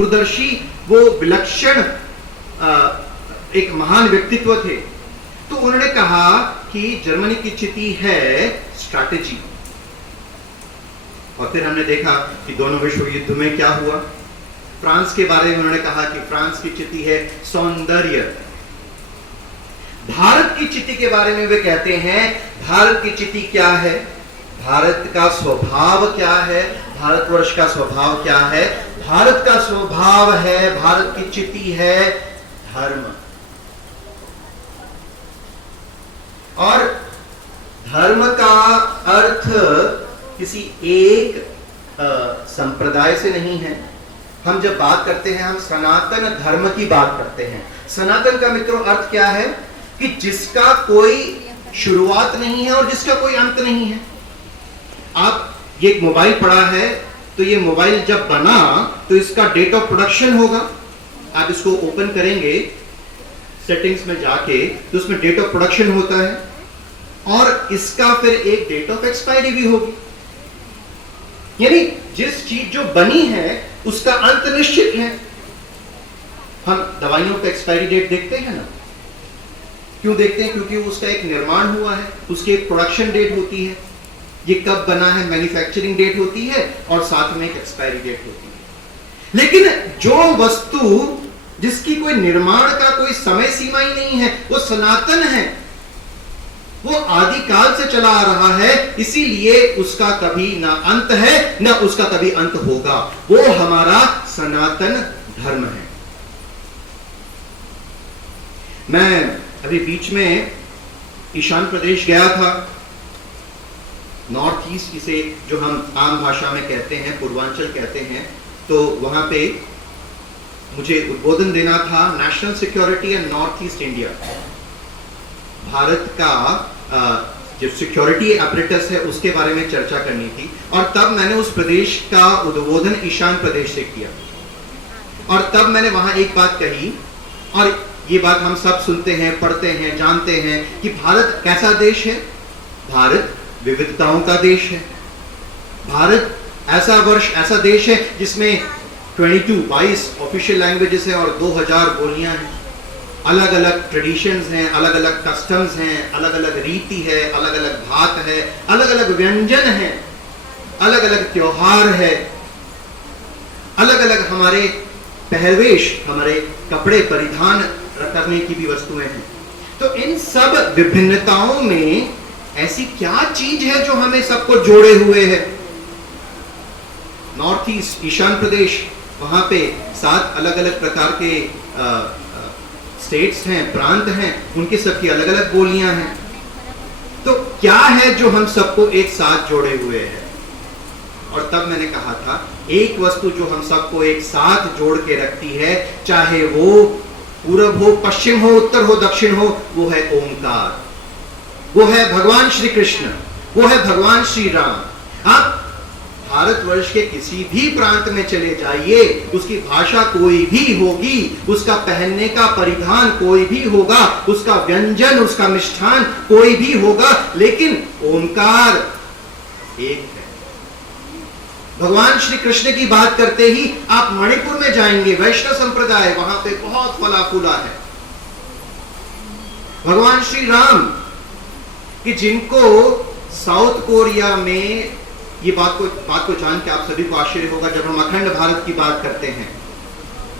दूरदर्शी, वो विलक्षण एक महान व्यक्तित्व थे। तो उन्होंने कहा कि जर्मनी की चिट्ठी है स्ट्रैटेजी। और फिर हमने देखा कि दोनों विश्व युद्ध में क्या हुआ। फ्रांस के बारे में उन्होंने कहा कि फ्रांस की चिट्ठी है सौंदर्य। भारत की चिट्ठी के बारे में वे कहते हैं भारत की चिट्ठी क्या है, भारत का स्वभाव क्या है, भारतवर्ष का स्वभाव क्या है। भारत का स्वभाव है, भारत की चिट्ठी है धर्म। और धर्म का अर्थ किसी एक संप्रदाय से नहीं है। हम जब बात करते हैं हम सनातन धर्म की बात करते हैं। सनातन का मित्रों अर्थ क्या है कि जिसका कोई शुरुआत नहीं है और जिसका कोई अंत नहीं है। आप ये एक मोबाइल पड़ा है तो ये मोबाइल जब बना तो इसका डेट ऑफ प्रोडक्शन होगा। आप इसको ओपन करेंगे सेटिंग्स में जाके तो उसमें डेट ऑफ प्रोडक्शन होता है और इसका फिर एक डेट ऑफ एक्सपायरी भी होगी। यानी जिस चीज जो बनी है उसका अंत निश्चित है। हम दवाइयों पे एक्सपायरी डेट देखते हैं ना, क्यों देखते हैं? क्योंकि उसका एक निर्माण हुआ है, उसकी एक प्रोडक्शन डेट होती है, ये कब बना है मैन्युफैक्चरिंग डेट होती है और साथ में एक एक्सपायरी डेट होती है। लेकिन जो वस्तु जिसकी कोई निर्माण का कोई समय सीमा ही नहीं है वो सनातन है, वो आदिकाल से चला आ रहा है, इसीलिए उसका कभी ना अंत है ना उसका कभी अंत होगा। वो हमारा सनातन धर्म है। मैं अभी बीच में ईशान प्रदेश गया था, नॉर्थ ईस्ट इसे जो हम आम भाषा में कहते हैं, पूर्वांचल कहते हैं। तो वहां पे मुझे उद्बोधन देना था national security and north east India. Bharat का जो सिक्योरिटी अपरेटस है उसके बारे में चर्चा करनी थी और तब मैंने उस प्रदेश का उद्बोधन ईशान प्रदेश से किया। और तब मैंने वहां एक बात कही, और ये बात हम सब सुनते हैं, पढ़ते हैं, जानते हैं कि भारत कैसा देश है। भारत विविधताओं का देश है। भारत ऐसा देश है जिसमें 22 ऑफिशियल लैंग्वेजेस है और 2000 बोलियां हैं। अलग अलग ट्रेडिशंस हैं, अलग अलग कस्टम्स हैं, अलग अलग रीति है, अलग अलग भात है, अलग अलग व्यंजन है, अलग अलग त्योहार है, अलग अलग हमारे पहरवेश, हमारे कपड़े परिधान करने की भी वस्तुएं हैं। तो इन सब विभिन्नताओं में ऐसी क्या चीज है जो हमें सबको जोड़े हुए है? नॉर्थ ईस्ट, ईशान प्रदेश, वहां पे 7 अलग अलग प्रकार के स्टेट्स हैं, प्रांत हैं, उनके सबकी अलग अलग बोलियां हैं। तो क्या है जो हम सबको एक साथ जोड़े हुए हैं? और तब मैंने कहा था एक वस्तु जो हम सबको एक साथ जोड़ के रखती है, चाहे वो पूरब हो, पश्चिम हो, उत्तर हो, दक्षिण हो, वो है ओंकार, वो है भगवान श्री कृष्ण, वो है भगवान श्री राम। आप भारतवर्ष के किसी भी प्रांत में चले जाइए, उसकी भाषा कोई भी होगी, उसका पहनने का परिधान कोई भी होगा, उसका व्यंजन, उसका मिष्ठान कोई भी होगा, लेकिन ओंकार एक है। भगवान श्री कृष्ण की बात करते ही आप मणिपुर में जाएंगे, वैष्णव संप्रदाय, वहां पे बहुत फला फूला है। भगवान श्री राम कि जिनको साउथ कोरिया में, ये बात को जान के आप सभी को आश्चर्य होगा जब हम अखंड भारत की बात करते हैं।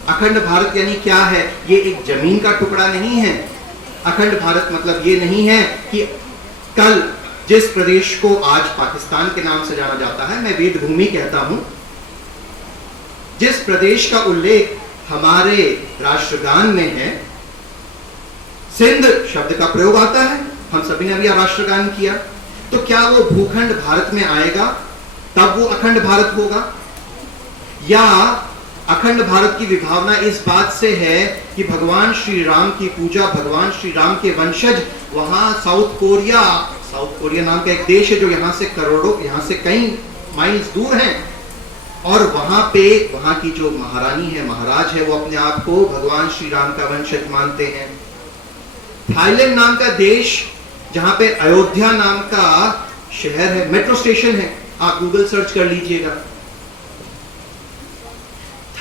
अखंड भारत यानी क्या है? ये एक जमीन का टुकड़ा नहीं है। अखंड भारत मतलब ये नहीं है कि कल जिस प्रदेश को आज पाकिस्तान के नाम से जाना जाता है, मैं वेद भूमि कहता हूं, जिस प्रदेश का उल्लेख हमारे राष्ट्रगान में है, सिंध शब्द का प्रयोग आता है, हम सभी ने अभी राष्ट्रगान किया, तो क्या वो भूखंड भारत में आएगा तब वो अखंड भारत होगा? या अखंड भारत की विभावना इस बात से है कि भगवान श्री राम की पूजा, भगवान श्री राम के वंशज वहां साउथ कोरिया नाम का एक देश है जो यहां से कई माइल्स दूर है, और वहां पे वहां की जो महारानी है, महाराज है, वो अपने आप को भगवान श्री राम का वंशज मानते हैं। थाईलैंड नाम का देश जहां पे अयोध्या नाम का शहर है, मेट्रो स्टेशन है, आप गूगल सर्च कर लीजिएगा।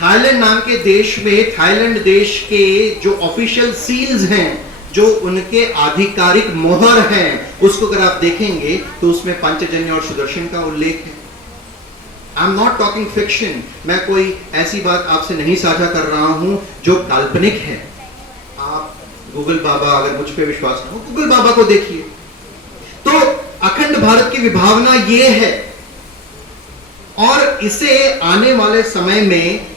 थाईलैंड नाम के देश में, थाईलैंड देश के जो ऑफिशियल सील्स हैं, जो उनके आधिकारिक मोहर हैं, उसको अगर आप देखेंगे तो उसमें पंचजन्य और सुदर्शन का उल्लेख है। I am not talking fiction, मैं कोई ऐसी बात आपसे नहीं साझा कर रहा हूं जो काल्पनिक है। आप गूगल बाबा, अगर मुझ पे विश्वास न हो, गूगल बाबा को देखिए। तो अखंड भारत की विभावना ये है, और इसे आने वाले समय में,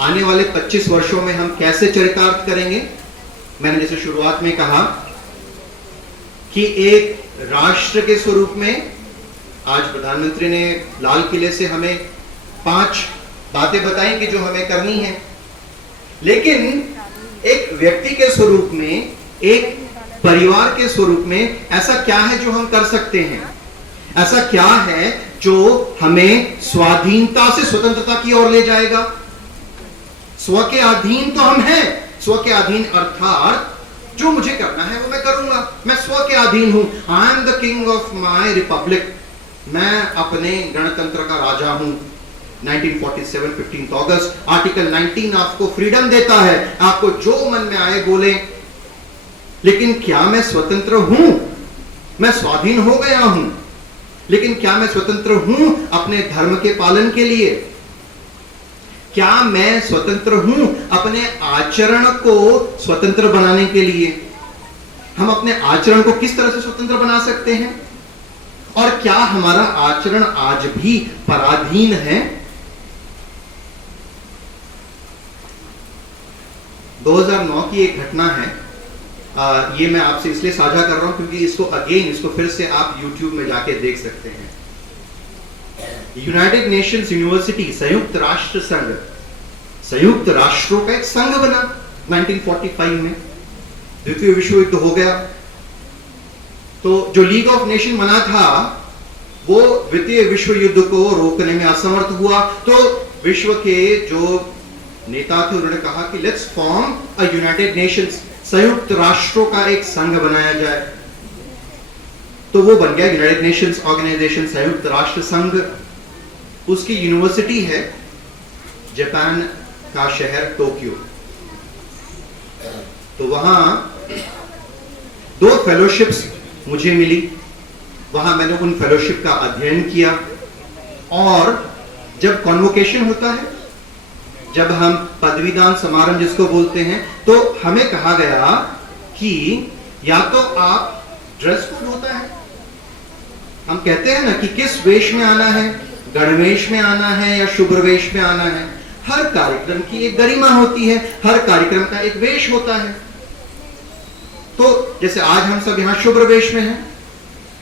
आने वाले 25 वर्षों में हम कैसे चरितार्थ करेंगे। मैंने जैसे शुरुआत में कहा कि एक राष्ट्र के स्वरूप में आज प्रधानमंत्री ने लाल किले से हमें 5 बातें बताई कि जो हमें करनी है, लेकिन एक व्यक्ति के स्वरूप में, एक परिवार के स्वरूप में ऐसा क्या है जो हम कर सकते हैं, ऐसा क्या है जो हमें स्वाधीनता से स्वतंत्रता की ओर ले जाएगा। स्व के अधीन तो हम हैं, स्व के अधीन अर्थात जो मुझे करना है वो मैं करूंगा, मैं स्व के अधीन हूं। I am the king of my Republic, मैं अपने गणतंत्र का राजा हूं। 1947 15 अगस्त आर्टिकल 19 आपको फ्रीडम देता है, आपको जो मन में आए बोले, लेकिन क्या मैं स्वतंत्र हूं? मैं स्वाधीन हो गया हूं, लेकिन क्या मैं स्वतंत्र हूं अपने धर्म के पालन के लिए? क्या मैं स्वतंत्र हूं अपने आचरण को स्वतंत्र बनाने के लिए? हम अपने आचरण को किस तरह से स्वतंत्र बना सकते हैं? और क्या हमारा आचरण आज भी पराधीन है? 2009 की एक घटना है, ये मैं आपसे इसलिए साझा कर रहा हूं क्योंकि इसको फिर से आप YouTube में जाके देख सकते हैं। यूनाइटेड नेशंस यूनिवर्सिटी, संयुक्त राष्ट्र संघ, संयुक्त राष्ट्रों का एक संघ बना 1945 में। द्वितीय विश्व युद्ध हो गया, तो जो लीग ऑफ नेशन बना था वो द्वितीय विश्व युद्ध को रोकने में असमर्थ हुआ। तो विश्व के जो नेता थे उन्होंने कहा कि let's form a United Nations, संयुक्त राष्ट्रों का एक संघ बनाया जाए। तो वो बन गया यूनाइटेड नेशंस ऑर्गेनाइजेशन, संयुक्त राष्ट्र संघ। उसकी यूनिवर्सिटी है जापान का शहर टोक्यो। तो वहां 2 फेलोशिप्स मुझे मिली, वहां मैंने उन फेलोशिप का अध्ययन किया। और जब कॉन्वोकेशन होता है, जब हम पदवीदान समारोह जिसको बोलते हैं, तो हमें कहा गया कि या तो आप, ड्रेस कोड होता है, हम कहते हैं ना कि किस वेश में आना है, गणवेश में आना है या शुभ्र वेश में आना है। हर कार्यक्रम की एक गरिमा होती है, हर कार्यक्रम का एक वेश होता है। तो जैसे आज हम सब यहां शुभ्र वेश में हैं,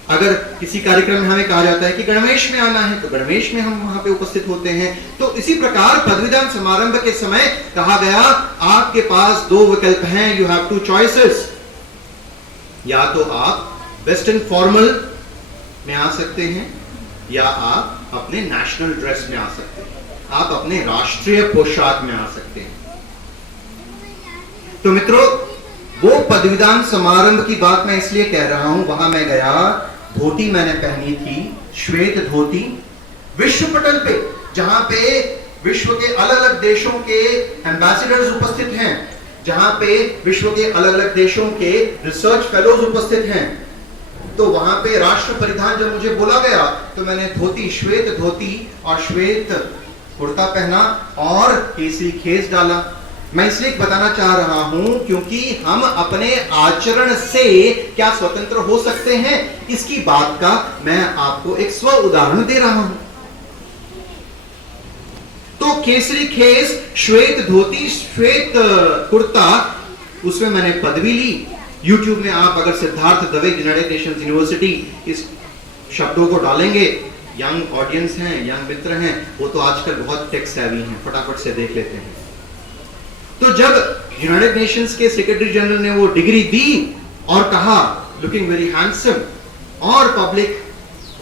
अगर किसी कार्यक्रम में हमें कहा जाता है कि गणवेश में आना है तो गणवेश में हम वहां पे उपस्थित होते हैं। तो इसी प्रकार पदवीदान समारंभ के समय कहा गया आपके पास 2 विकल्प हैं, यू हैव 2 चॉइसेस। या तो आप वेस्टर्न फॉर्मल में आ सकते हैं या आप अपने नेशनल ड्रेस में आ सकते हैं, आप अपने राष्ट्रीय पोशाक में आ सकते हैं। तो मित्रों, वो पदवीदान समारंभ की बात मैं इसलिए कह रहा हूं, वहां मैं गया, धोती मैंने पहनी थी, श्वेत धोती, विश्व पटल पे जहां पे विश्व के अलग अलग देशों के एम्बेसडर्स उपस्थित हैं, जहां पे विश्व के अलग अलग देशों के रिसर्च फेलोज उपस्थित हैं, तो वहां पे राष्ट्र परिधान जब मुझे बोला गया तो मैंने धोती, श्वेत धोती और श्वेत कुर्ता पहना और केसरी खेस डाला। मैं इसलिए बताना चाह रहा हूं क्योंकि हम अपने आचरण से क्या स्वतंत्र हो सकते हैं, इसकी बात का मैं आपको एक स्व उदाहरण दे रहा हूं। तो केसरी खेस, श्वेत धोती, श्वेत कुर्ता, उसमें मैंने पदवी ली। YouTube में आप अगर Siddharth Dave United Nations university इस शब्दों को डालेंगे, यंग ऑडियंस हैं, यंग मित्र हैं, वो तो आजकल बहुत टेक सेवी हैं, फटाफट से देख लेते हैं। तो जब यूनाइटेड नेशंस के सेक्रेटरी जनरल ने वो डिग्री दी और कहा लुकिंग वेरी हैंडसम, और पब्लिक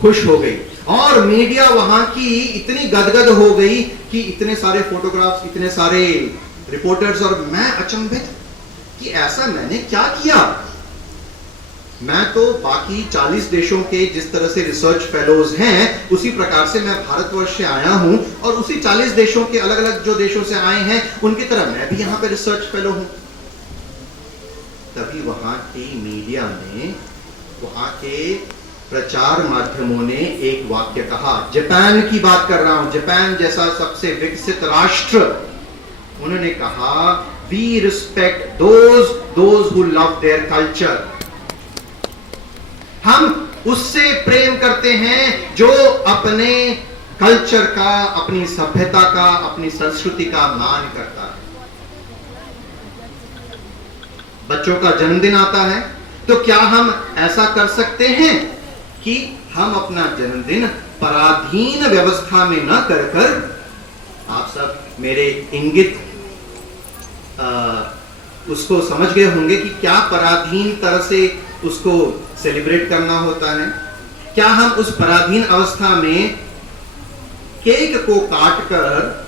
खुश हो गई और मीडिया वहां की इतनी गदगद हो गई कि इतने सारे फोटोग्राफ्स, इतने सारे रिपोर्टर्स, और मैं अचंभित कि ऐसा मैंने क्या किया। मैं तो बाकी 40 देशों के जिस तरह से रिसर्च फेलोज हैं उसी प्रकार से मैं भारतवर्ष से आया हूं, और उसी 40 देशों के अलग अलग जो देशों से आए हैं उनकी तरह मैं भी यहां पे रिसर्च फेलो हूं। तभी वहां की मीडिया ने, वहां के प्रचार माध्यमों ने एक वाक्य कहा, जापान की बात कर रहा हूं, जापान जैसा सबसे विकसित राष्ट्र, उन्होंने कहा we respect those who love their culture. हम उससे प्रेम करते हैं जो अपने कल्चर का, अपनी सभ्यता का, अपनी संस्कृति का मान करता है। बच्चों का जन्मदिन आता है तो क्या हम ऐसा कर सकते हैं कि हम अपना जन्मदिन पराधीन व्यवस्था में न कर कर, आप सब मेरे इंगित उसको समझ गए होंगे कि क्या पराधीन तरह से उसको सेलिब्रेट करना होता है। क्या हम उस पराधीन अवस्था में केक को काटकर,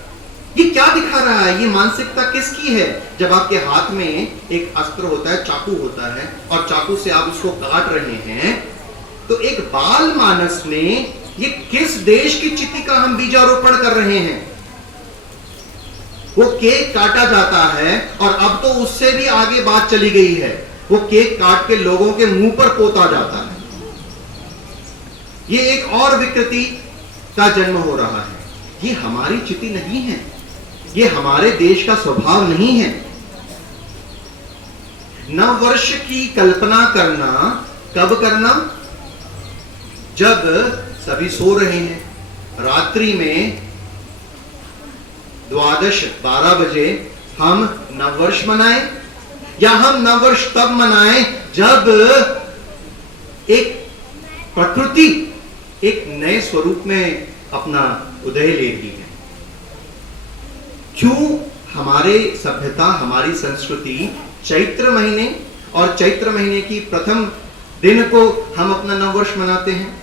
ये क्या दिखा रहा है, ये मानसिकता किसकी है? जब आपके हाथ में एक अस्त्र होता है, चाकू होता है, और चाकू से आप उसको काट रहे हैं, तो एक बाल मानस में ये किस देश की चिति का हम बीजारोपण कर रहे हैं? वो केक काटा जाता है और अब तो उससे भी आगे बात चली गई है, वो केक काट के लोगों के मुंह पर पोता जाता है। ये एक और विकृति का जन्म हो रहा है। ये हमारी चिति नहीं है, ये हमारे देश का स्वभाव नहीं है। नववर्ष की कल्पना करना कब करना? जब सभी सो रहे हैं, रात्रि में 12 बजे हम नववर्ष मनाएं, या हम नववर्ष तब मनाएं जब एक प्रकृति एक नए स्वरूप में अपना उदय ले रही है। क्यों हमारे सभ्यता, हमारी संस्कृति चैत्र महीने और चैत्र महीने की प्रथम दिन को हम अपना नववर्ष मनाते हैं?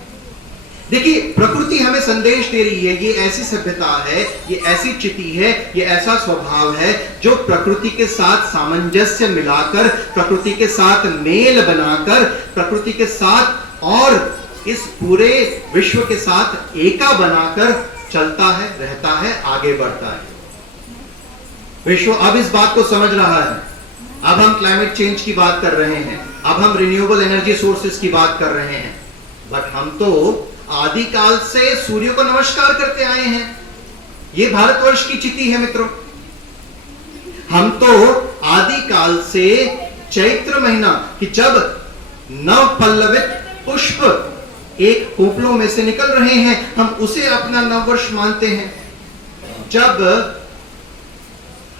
देखिए, प्रकृति हमें संदेश दे रही है, ये ऐसी सभ्यता है, ये ऐसी चिति है, ये ऐसा स्वभाव है जो प्रकृति के साथ सामंजस्य मिलाकर, प्रकृति के साथ मेल बनाकर, प्रकृति के साथ और इस पूरे विश्व के साथ एका बनाकर चलता है, रहता है, आगे बढ़ता है। विश्व अब इस बात को समझ रहा है। अब हम क्लाइमेट चेंज की बात कर रहे हैं, अब हम रिन्यूएबल एनर्जी सोर्सेस की बात कर रहे हैं, बट हम तो आदिकाल से सूर्य को नमस्कार करते आए हैं। ये भारतवर्ष की चिति है मित्रों। हम तो आदिकाल से चैत्र महीना कि जब नव पल्लवित पुष्प एक कोपलों में से निकल रहे हैं, हम उसे अपना नववर्ष मानते हैं। जब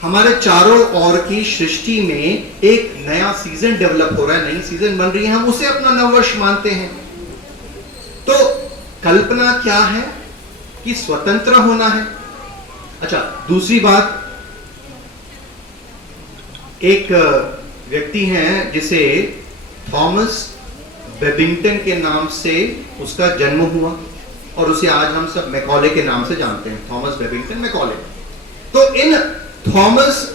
हमारे चारों ओर की सृष्टि में एक नया सीजन डेवलप हो रहा है, नई सीजन बन रही है, हम उसे अपना नववर्ष मानते हैं। तो कल्पना क्या है कि स्वतंत्र होना है। अच्छा, दूसरी बात, एक व्यक्ति हैं जिसे थॉमस बेबिंगटन के नाम से उसका जन्म हुआ और उसे आज हम सब मैकॉले के नाम से जानते हैं, थॉमस बेबिंगटन मैकॉले। तो इन थॉमस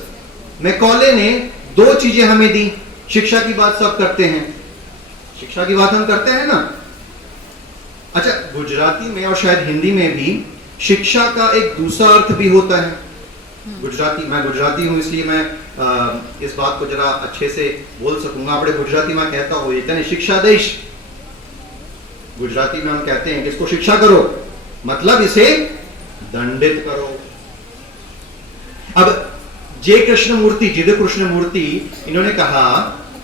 मैकॉले ने दो चीजें हमें दी। शिक्षा की बात सब करते हैं, शिक्षा की बात हम करते हैं ना। अच्छा, गुजराती में और शायद हिंदी में भी शिक्षा का एक दूसरा अर्थ भी होता है। मैं गुजराती हूं इसलिए मैं इस बात को जरा अच्छे से बोल सकूंगा। આપણે ગુજરાતીમાં कहता हो तने शिक्षा देश, गुजराती में हम कहते हैं कि इसको शिक्षा करो, मतलब इसे दंडित करो। अब जे कृष्णमूर्ति, जिद कृष्णमूर्ति, इन्होंने कहा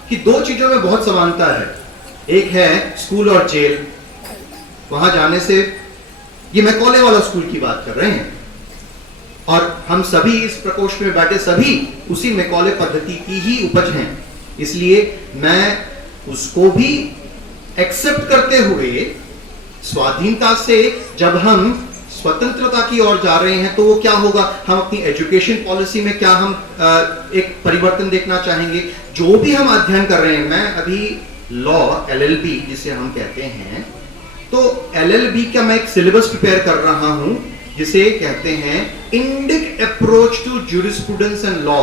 कि दो चीजों में बहुत समानता है। एक है स्कूल और जेल, वहां जाने से, ये मैकॉले वाला स्कूल की बात कर रहे हैं, और हम सभी इस प्रकोष्ठ में बैठे सभी उसी मैकॉले पद्धति की ही उपज हैं। इसलिए मैं उसको भी एक्सेप्ट करते हुए स्वाधीनता से जब हम स्वतंत्रता की ओर जा रहे हैं, तो वो क्या होगा, हम अपनी एजुकेशन पॉलिसी में क्या हम एक परिवर्तन देखना चाहेंगे। जो भी हम अध्ययन कर रहे हैं, मैं अभी लॉ LLB जिसे हम कहते हैं, तो LLB का मैं एक सिलेबस प्रिपेयर कर रहा हूं जिसे कहते हैं Indic approach to jurisprudence and law.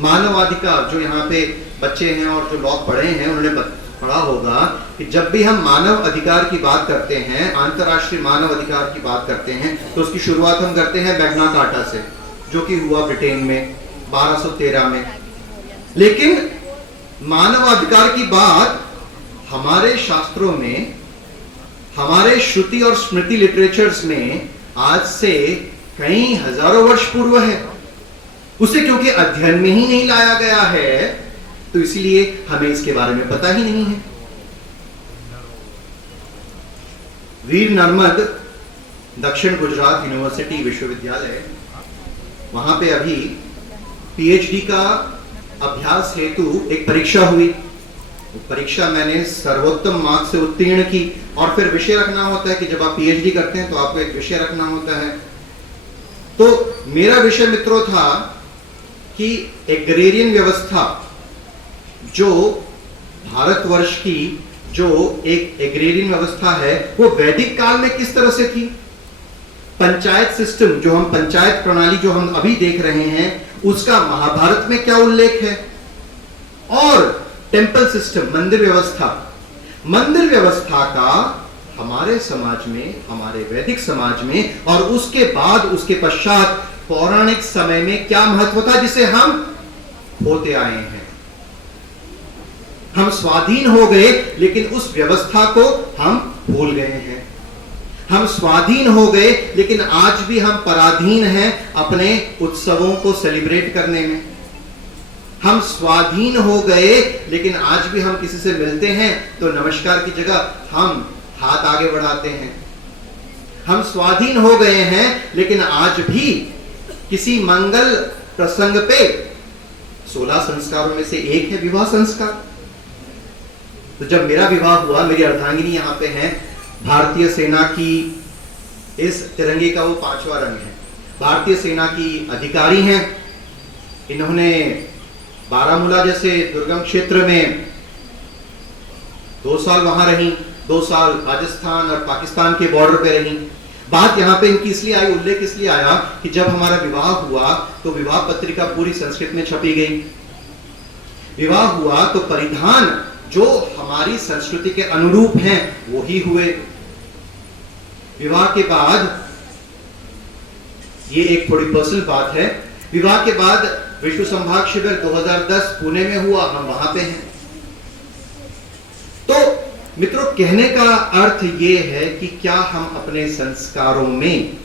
मानवाधिकार, जो यहाँ पे बच्चे हैं और जो लॉ पढ़े हैं, उन्होंने पढ़ा होगा कि जब भी हम मानव अधिकार की बात करते हैं, अंतर्राष्ट्रीय मानव अधिकार की बात करते हैं, तो उसकी शुरुआत हम करते हैं मैग्ना कार्टा से, जो कि हुआ ब्रिटेन में 1213 में। लेकिन मानवाधिकार की बात हमारे शास्त्रों में, हमारे श्रुति और स्मृति लिटरेचर्स में आज से कई हजारों वर्ष पूर्व है। उसे क्योंकि अध्ययन में ही नहीं लाया गया है, तो इसलिए हमें इसके बारे में पता ही नहीं है। वीर नर्मद दक्षिण गुजरात यूनिवर्सिटी विश्वविद्यालय, वहां पे अभी पीएचडी का अभ्यास हेतु एक परीक्षा हुई। परीक्षा मैंने सर्वोत्तम मार्क्स से उत्तीर्ण की, और फिर विषय रखना होता है कि जब आप पीएचडी करते हैं तो आपको एक विषय रखना होता है। तो मेरा विषय मित्रों था कि एग्रेरियन व्यवस्था, जो भारतवर्ष की जो एक एग्रेरियन व्यवस्था है, वो वैदिक काल में किस तरह से थी। पंचायत सिस्टम, जो हम पंचायत प्रणाली जो हम अभी देख रहे हैं, उसका महाभारत में क्या उल्लेख है। और टेम्पल सिस्टम, मंदिर व्यवस्था, मंदिर व्यवस्था का हमारे समाज में, हमारे वैदिक समाज में, और उसके बाद उसके पश्चात पौराणिक समय में क्या महत्व था, जिसे हम होते आए हैं। हम स्वाधीन हो गए, लेकिन उस व्यवस्था को हम भूल गए हैं। हम स्वाधीन हो गए, लेकिन आज भी हम पराधीन हैं अपने उत्सवों को सेलिब्रेट करने में। हम स्वाधीन हो गए, लेकिन आज भी हम किसी से मिलते हैं तो नमस्कार की जगह हम हाथ आगे बढ़ाते हैं। हम स्वाधीन हो गए हैं, लेकिन आज भी किसी मंगल प्रसंग पे 16 संस्कारों में से एक है विवाह संस्कार। तो जब मेरा विवाह हुआ, मेरी अर्धांगिनी यहाँ पे है, भारतीय सेना की, इस तिरंगे का वो 5वां रंग है, भारतीय सेना की अधिकारी हैं। इन्होंने बारामूला जैसे दुर्गम क्षेत्र में 2 साल वहां रही, 2 साल राजस्थान और पाकिस्तान के बॉर्डर पे रही। बात यहाँ पे इनकी इसलिए आई, उल्लेख इसलिए आया कि जब हमारा विवाह हुआ तो विवाह पत्रिका पूरी संस्कृत में छपी गई। विवाह हुआ तो परिधान जो हमारी संस्कृति के अनुरूप हैं वो ही हुए। विवाह के बाद, ये एक थोड़ी पर्सनल बात है, विवाह के बाद विश्व संभाग शिविर 2010 पुणे में हुआ, हम वहां पे हैं। तो मित्रों, कहने का अर्थ ये है कि क्या हम अपने संस्कारों में,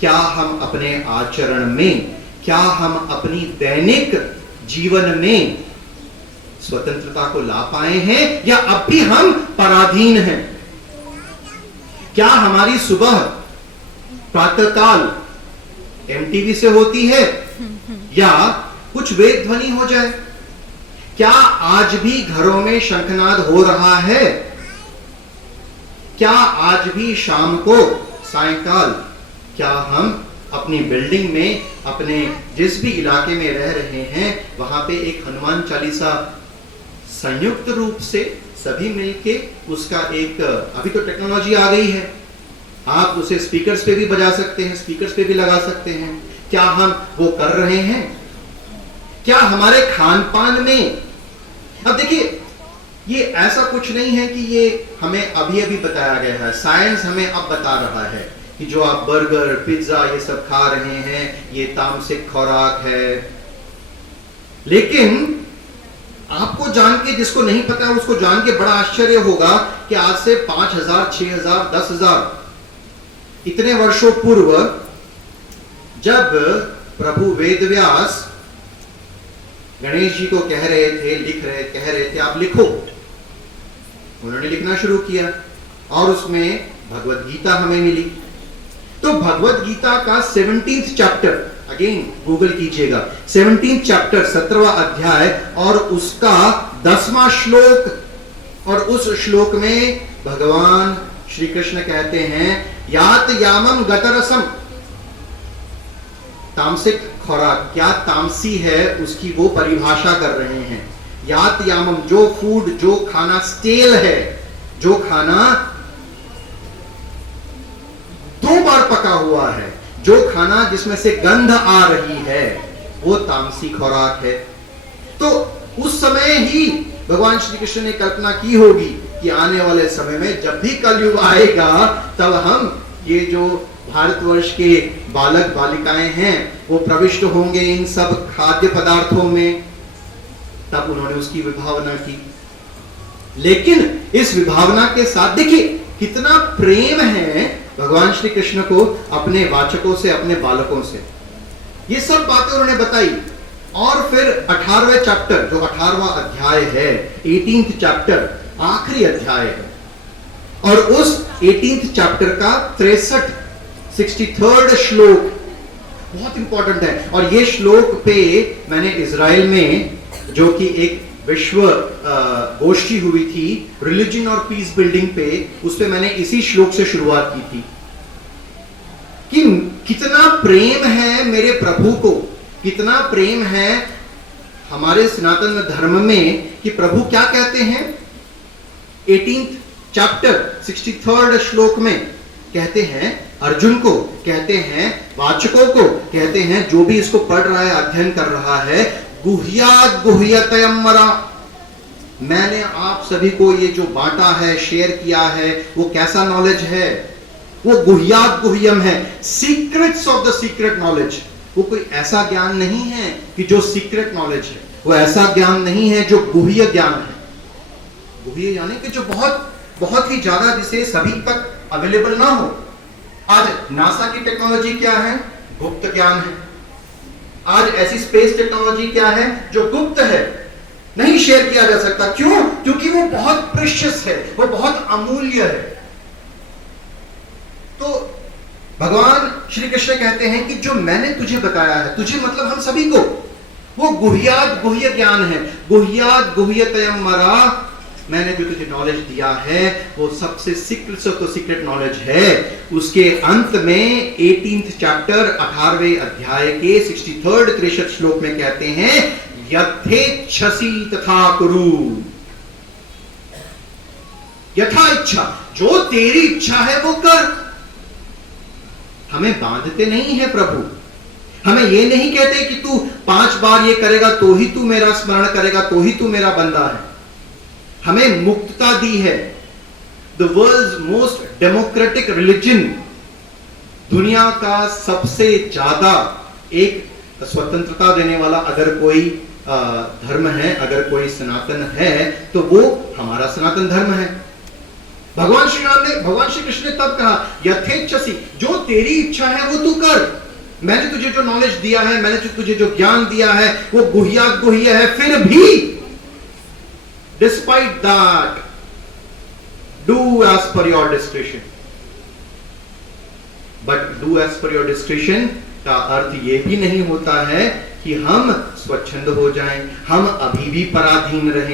क्या हम अपने आचरण में, क्या हम अपनी दैनिक जीवन में स्वतंत्रता को ला पाए हैं, या अब भी हम पराधीन हैं। क्या हमारी सुबह प्रातःकाल एमटीवी से होती है, या कुछ वेद ध्वनि हो जाए। क्या आज भी घरों में शंखनाद हो रहा है? क्या आज भी शाम को, सायंकाल, क्या हम अपनी बिल्डिंग में, अपने जिस भी इलाके में रह रहे हैं, वहां पे एक हनुमान चालीसा संयुक्त रूप से सभी मिलके उसका एक, अभी तो टेक्नोलॉजी आ गई है, आप उसे स्पीकर्स पे भी बजा सकते हैं, स्पीकर्स पे भी लगा सकते हैं। क्या हम वो कर रहे हैं? क्या हमारे खान पान में, अब देखिए, ये ऐसा कुछ नहीं है कि ये हमें अभी अभी बताया गया है, साइंस हमें अब बता रहा है कि जो आप बर्गर, पिज्जा ये सब खा रहे हैं, ये तामसिक खुराक है। लेकिन आपको जान के, जिसको नहीं पता उसको जान के बड़ा आश्चर्य होगा कि आज से 5000, 6000, 10,000 इतने वर्षों पूर्व जब प्रभु वेदव्यास गणेश जी को कह रहे थे, कह रहे थे आप लिखो, उन्होंने लिखना शुरू किया और उसमें भगवत गीता हमें मिली। तो भगवत गीता का 17th चैप्टर, अगेन गूगल कीजिएगा, 17th चैप्टर 17वां अध्याय और उसका 10वां श्लोक, और उस श्लोक में भगवान श्री कृष्ण कहते हैं यात यामम गतरसम, तामसिक खुराक क्या तामसी है उसकी वो परिभाषा कर रहे हैं। यात यामम, जो फूड, जो खाना स्टेल है, जो खाना 2 बार पका हुआ है, जो खाना जिसमें से गंध आ रही है, वो तामसी खुराक है। तो उस समय ही भगवान श्री कृष्ण ने कल्पना की होगी कि आने वाले समय में जब भी कलयुग आएगा तब हम ये जो भारतवर्ष के बालक बालिकाएं हैं वो प्रविष्ट होंगे इन सब खाद्य पदार्थों में। तब उन्होंने उसकी विभावना की। लेकिन इस विभावना के साथ देखिए कितना प्रेम है भगवान श्री कृष्ण को अपने वाचकों से, अपने बालकों से। ये सब बातें उन्होंने बताई। और फिर 18वें चैप्टर, जो 18वां अध्याय है, 18th चैप्टर, आखिरी अध्याय है, और उस 18th चैप्टर का 63rd श्लोक बहुत इंपॉर्टेंट है। और ये श्लोक पे मैंने इजराइल में, जो कि एक विश्व गोष्ठी हुई थी रिलीजन और पीस बिल्डिंग पे, उस पे मैंने इसी श्लोक से शुरुआत की थी कि कितना प्रेम है मेरे प्रभु को, कितना प्रेम है हमारे सनातन धर्म में, कि प्रभु क्या कहते हैं 18th चैप्टर 63rd श्लोक में। कहते हैं अर्जुन को, कहते हैं वाचकों को, कहते हैं जो भी इसको पढ़ रहा है, अध्ययन कर रहा है, गुह्यात् गुह्यतयम् मरा, मैंने आप सभी को ये जो बांटा है, शेयर किया है, वो कैसा नॉलेज है? वो गुह्यात् गुह्यम है, secrets of the secret knowledge. वो कोई ऐसा ज्ञान नहीं है कि जो सीक्रेट नॉलेज है, वो ऐसा ज्ञान नहीं है जो गुह्य ज्ञान है। गुह्य यानी कि जो बहुत बहुत ही ज्यादा, जिसे सभी तक अवेलेबल ना हो। आज नासा की टेक्नोलॉजी क्या है? गुप्त ज्ञान है। आज ऐसी स्पेस टेक्नोलॉजी क्या है जो गुप्त है, नहीं शेयर किया जा सकता। क्यों? क्योंकि वो बहुत प्रेशियस है, वो बहुत अमूल्य है। तो भगवान श्री कृष्ण कहते हैं कि जो मैंने तुझे बताया है, तुझे मतलब हम सभी को, वो गुह्यात् गुह्य ज्ञान है। गुह्यात् गुह्यतयम् मरा, मैंने जो तुझे नॉलेज दिया है वो सबसे secrets of the secret knowledge है। उसके अंत में 18th चैप्टर 18वें अध्याय के 63rd श्लोक में कहते हैं यथेच्छसि तथा कुरु। यथा इच्छा, जो तेरी इच्छा है वो कर। हमें बांधते नहीं है प्रभु, हमें ये नहीं कहते कि तू 5 बार ये करेगा तो ही तू मेरा स्मरण करेगा, तो ही तू मेरा बंदा है। हमें मुक्तता दी है। The world's most democratic religion, दुनिया का सबसे ज्यादा एक स्वतंत्रता देने वाला अगर कोई धर्म है, अगर कोई सनातन है, तो वो हमारा सनातन धर्म है। भगवान श्री कृष्ण ने तब कहा यथेच्छसि, जो तेरी इच्छा है वो तू कर। मैंने तुझे जो नॉलेज दिया है, मैंने तुझे जो ज्ञान दिया है, वो गुह्यात् गुह्य है। फिर भी despite that, do as per your discretion. But do as per your discretion का अर्थ ये भी नहीं होता है कि हम स्वच्छंद हो जाएं, हम अभी भी पराधीन रहें।